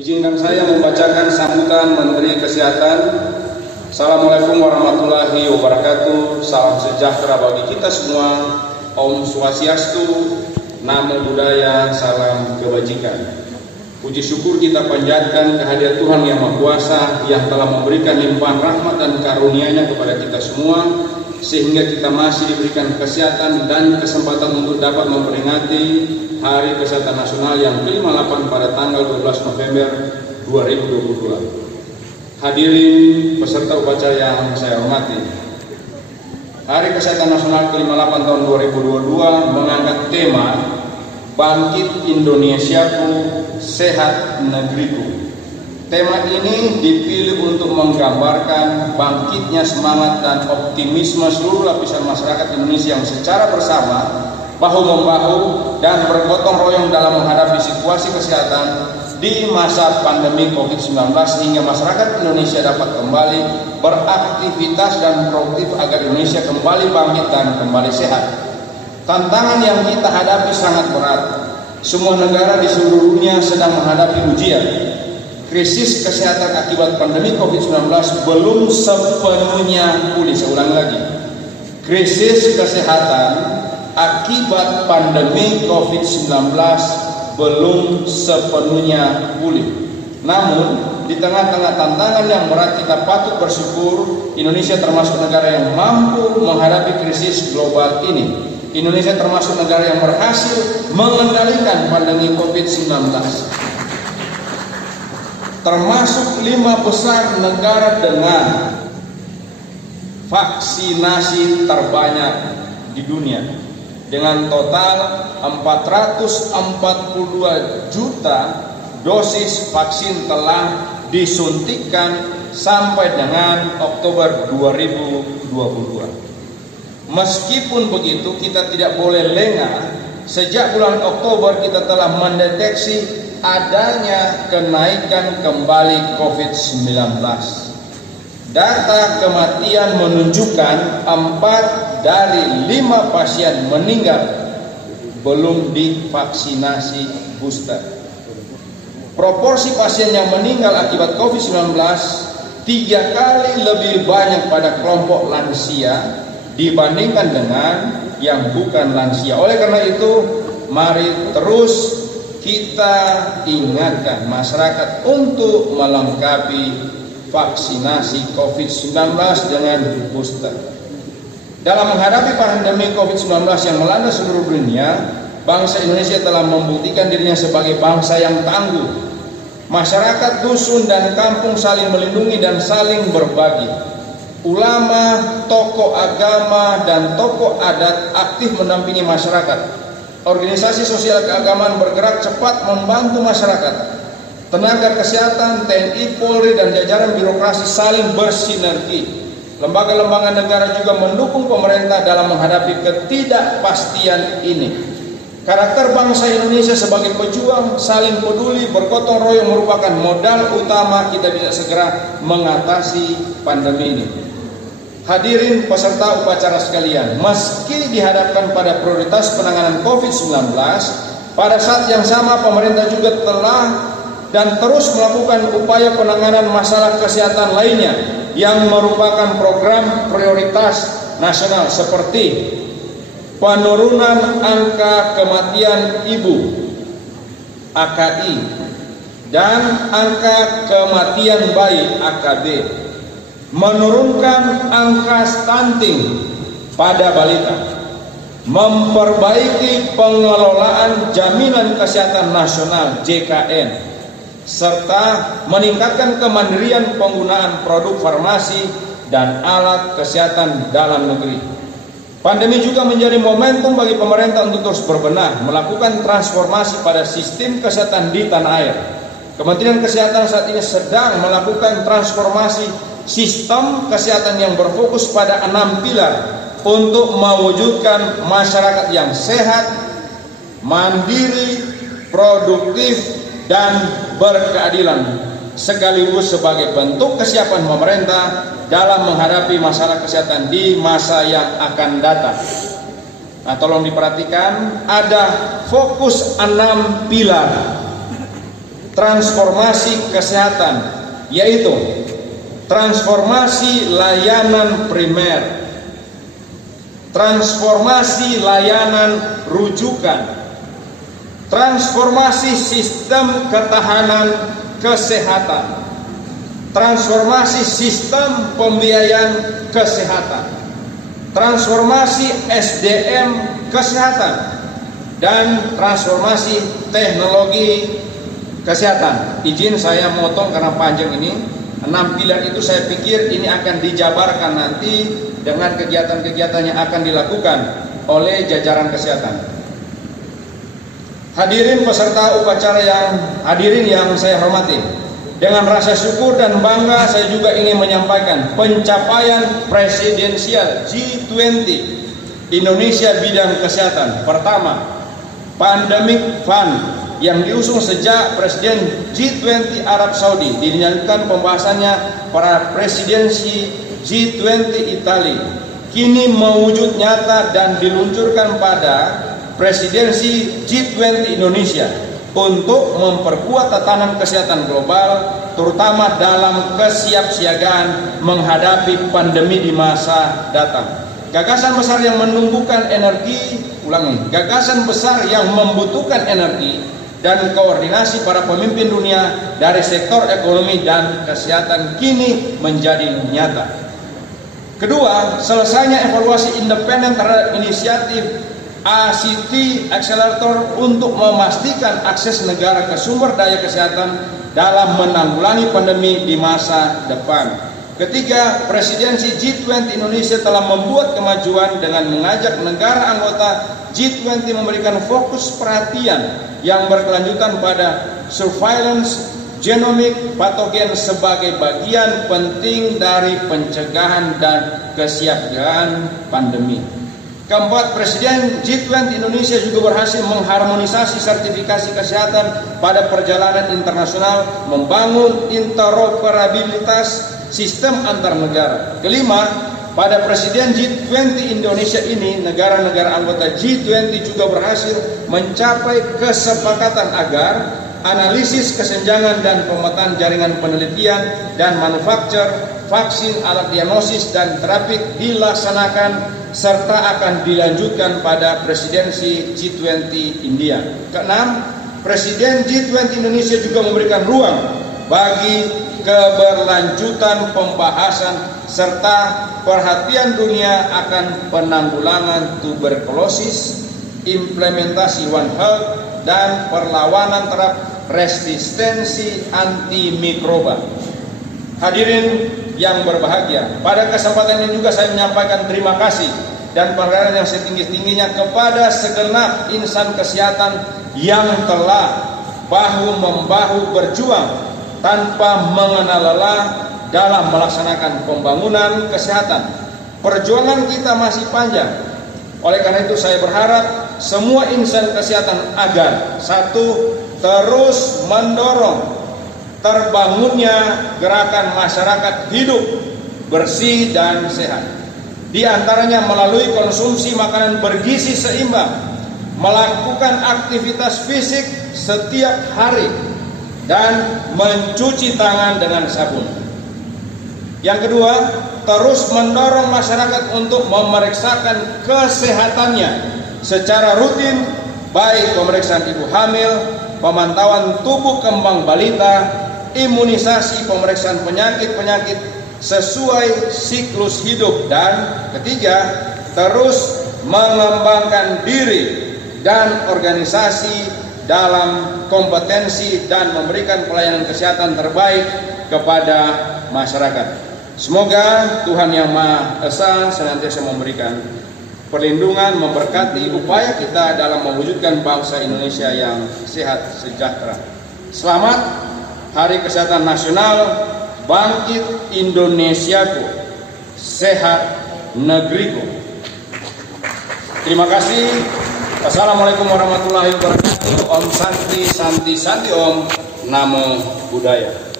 Izinkan saya membacakan sambutan Menteri Kesehatan. Assalamualaikum warahmatullahi wabarakatuh. Salam sejahtera bagi kita semua. Om Swastiastu, Namo Buddhaya, salam kebajikan. Puji syukur kita panjatkan kehadirat Tuhan Yang Maha Kuasa yang telah memberikan limpahan rahmat dan karunia-Nya kepada kita semua, sehingga kita masih diberikan kesehatan dan kesempatan untuk dapat memperingati Hari Kesehatan Nasional yang ke-58 pada tanggal 12 November 2022. Hadirin peserta upacara yang saya hormati, Hari Kesehatan Nasional ke-58 tahun 2022 mengangkat tema Bangkit Indonesiaku, Sehat Negeriku. Tema ini dipilih untuk menggambarkan bangkitnya semangat dan optimisme seluruh lapisan masyarakat Indonesia yang secara bersama, bahu-membahu dan bergotong royong dalam menghadapi situasi kesehatan di masa pandemi COVID-19, sehingga masyarakat Indonesia dapat kembali beraktivitas dan produktif agar Indonesia kembali bangkit dan kembali sehat. Tantangan yang kita hadapi sangat berat. Semua negara di seluruh dunia sedang menghadapi ujian. Krisis kesehatan akibat pandemi COVID-19 belum sepenuhnya pulih. Saya ulang lagi. Krisis kesehatan akibat pandemi COVID-19 belum sepenuhnya pulih. Namun, di tengah-tengah tantangan yang berat, kita patut bersyukur Indonesia termasuk negara yang mampu menghadapi krisis global ini. Indonesia termasuk negara yang berhasil mengendalikan pandemi COVID-19. Termasuk 5 besar negara dengan vaksinasi terbanyak di dunia, dengan total 442 juta dosis vaksin telah disuntikan sampai dengan Oktober 2022. Meskipun begitu, kita tidak boleh lengah. Sejak bulan Oktober kita telah mendeteksi adanya kenaikan kembali COVID-19. Data kematian menunjukkan 4 dari 5 pasien meninggal belum divaksinasi booster. Proporsi pasien yang meninggal akibat COVID-19 3 kali lebih banyak pada kelompok lansia dibandingkan dengan yang bukan lansia. Oleh karena itu, mari terus kita ingatkan masyarakat untuk melengkapi vaksinasi COVID-19 dengan booster. Dalam menghadapi pandemi COVID-19 yang melanda seluruh dunia, bangsa Indonesia telah membuktikan dirinya sebagai bangsa yang tangguh. Masyarakat dusun dan kampung saling melindungi dan saling berbagi. Ulama, tokoh agama, dan tokoh adat aktif mendampingi masyarakat. Organisasi sosial keagamaan bergerak cepat membantu masyarakat. Tenaga kesehatan, TNI, Polri, dan jajaran birokrasi saling bersinergi. Lembaga-lembaga negara juga mendukung pemerintah dalam menghadapi ketidakpastian ini. Karakter bangsa Indonesia sebagai pejuang, saling peduli, bergotong royong merupakan modal utama kita bisa segera mengatasi pandemi ini. Hadirin peserta upacara sekalian, meski dihadapkan pada prioritas penanganan COVID-19, pada saat yang sama pemerintah juga telah dan terus melakukan upaya penanganan masalah kesehatan lainnya yang merupakan program prioritas nasional, seperti penurunan angka kematian ibu (AKI) dan angka kematian bayi (AKB), menurunkan angka stunting pada balita, memperbaiki pengelolaan jaminan kesehatan nasional (JKN), serta meningkatkan kemandirian penggunaan produk farmasi dan alat kesehatan dalam negeri. Pandemi juga menjadi momentum bagi pemerintah untuk terus berbenah, melakukan transformasi pada sistem kesehatan di tanah air. Kementerian Kesehatan saat ini sedang melakukan transformasi sistem kesehatan yang berfokus pada 6 pilar untuk mewujudkan masyarakat yang sehat, mandiri, produktif, dan berkeadilan, sekaligus sebagai bentuk kesiapan pemerintah dalam menghadapi masalah kesehatan di masa yang akan datang. Nah, tolong diperhatikan, ada fokus 6 pilar. transformasi kesehatan, yaitu transformasi layanan primer, transformasi layanan rujukan, transformasi sistem ketahanan kesehatan, transformasi sistem pembiayaan kesehatan, transformasi SDM kesehatan, dan transformasi teknologi kesehatan. Izin saya motong karena panjang ini. 6 pilar itu saya pikir ini akan dijabarkan nanti dengan kegiatan-kegiatan yang akan dilakukan oleh jajaran kesehatan. Hadirin peserta upacara yang saya hormati, dengan rasa syukur dan bangga saya juga ingin menyampaikan pencapaian presidensial G20 Indonesia bidang kesehatan. Pertama, Pandemic Fund yang diusung sejak Presiden G20 Arab Saudi, dilanjutkan pembahasannya pada presidensi G20 Italia, kini mewujud nyata dan diluncurkan pada presidensi G20 Indonesia untuk memperkuat tatanan kesehatan global, terutama dalam kesiapsiagaan menghadapi pandemi di masa datang. Gagasan besar yang menumbuhkan energi, gagasan besar yang membutuhkan energi dan koordinasi para pemimpin dunia dari sektor ekonomi dan kesehatan kini menjadi nyata. Kedua, selesainya evaluasi independen terhadap inisiatif ACT Accelerator untuk memastikan akses negara ke sumber daya kesehatan dalam menanggulangi pandemi di masa depan. Ketiga, presidensi G20 Indonesia telah membuat kemajuan dengan mengajak negara anggota G20 memberikan fokus perhatian yang berkelanjutan pada surveillance genomic patogen sebagai bagian penting dari pencegahan dan kesiapsiagaan pandemi. Keempat, Presiden G20 Indonesia juga berhasil mengharmonisasi sertifikasi kesehatan pada perjalanan internasional, membangun interoperabilitas sistem antar negara. Kelima, pada Presiden G20 Indonesia ini, negara-negara anggota G20 juga berhasil mencapai kesepakatan agar analisis kesenjangan dan pemetaan jaringan penelitian dan manufaktur vaksin, alat diagnosis, dan terapi dilaksanakan serta akan dilanjutkan pada presidensi G20 India. Keenam, Presiden G20 Indonesia juga memberikan ruang bagi keberlanjutan pembahasan serta perhatian dunia akan penanggulangan tuberkulosis, implementasi One Health, dan perlawanan terhadap resistensi antimikroba. Hadirin yang berbahagia, pada kesempatan ini juga saya menyampaikan terima kasih dan penghargaan yang setinggi-tingginya kepada segenap insan kesehatan yang telah bahu-membahu berjuang tanpa mengenal lelah dalam melaksanakan pembangunan kesehatan. Perjuangan kita masih panjang. Oleh karena itu saya berharap semua insan kesehatan agar satu, terus mendorong terbangunnya gerakan masyarakat hidup bersih dan sehat. Di antaranya melalui konsumsi makanan bergizi seimbang, melakukan aktivitas fisik setiap hari, dan mencuci tangan dengan sabun. Yang kedua, terus mendorong masyarakat untuk memeriksakan kesehatannya secara rutin, baik pemeriksaan ibu hamil, pemantauan tubuh kembang balita, imunisasi, pemeriksaan penyakit-penyakit sesuai siklus hidup. Dan ketiga, terus mengembangkan diri dan organisasi dalam kompetensi dan memberikan pelayanan kesehatan terbaik kepada masyarakat. Semoga Tuhan Yang Maha Esa senantiasa memberikan perlindungan, memberkati upaya kita dalam mewujudkan bangsa Indonesia yang sehat sejahtera. Selamat Hari Kesehatan Nasional, bangkit Indonesiaku, sehat negeriku. Terima kasih. Assalamualaikum warahmatullahi wabarakatuh. Om Santi, Santi, Santi Om. Namo Buddhaya.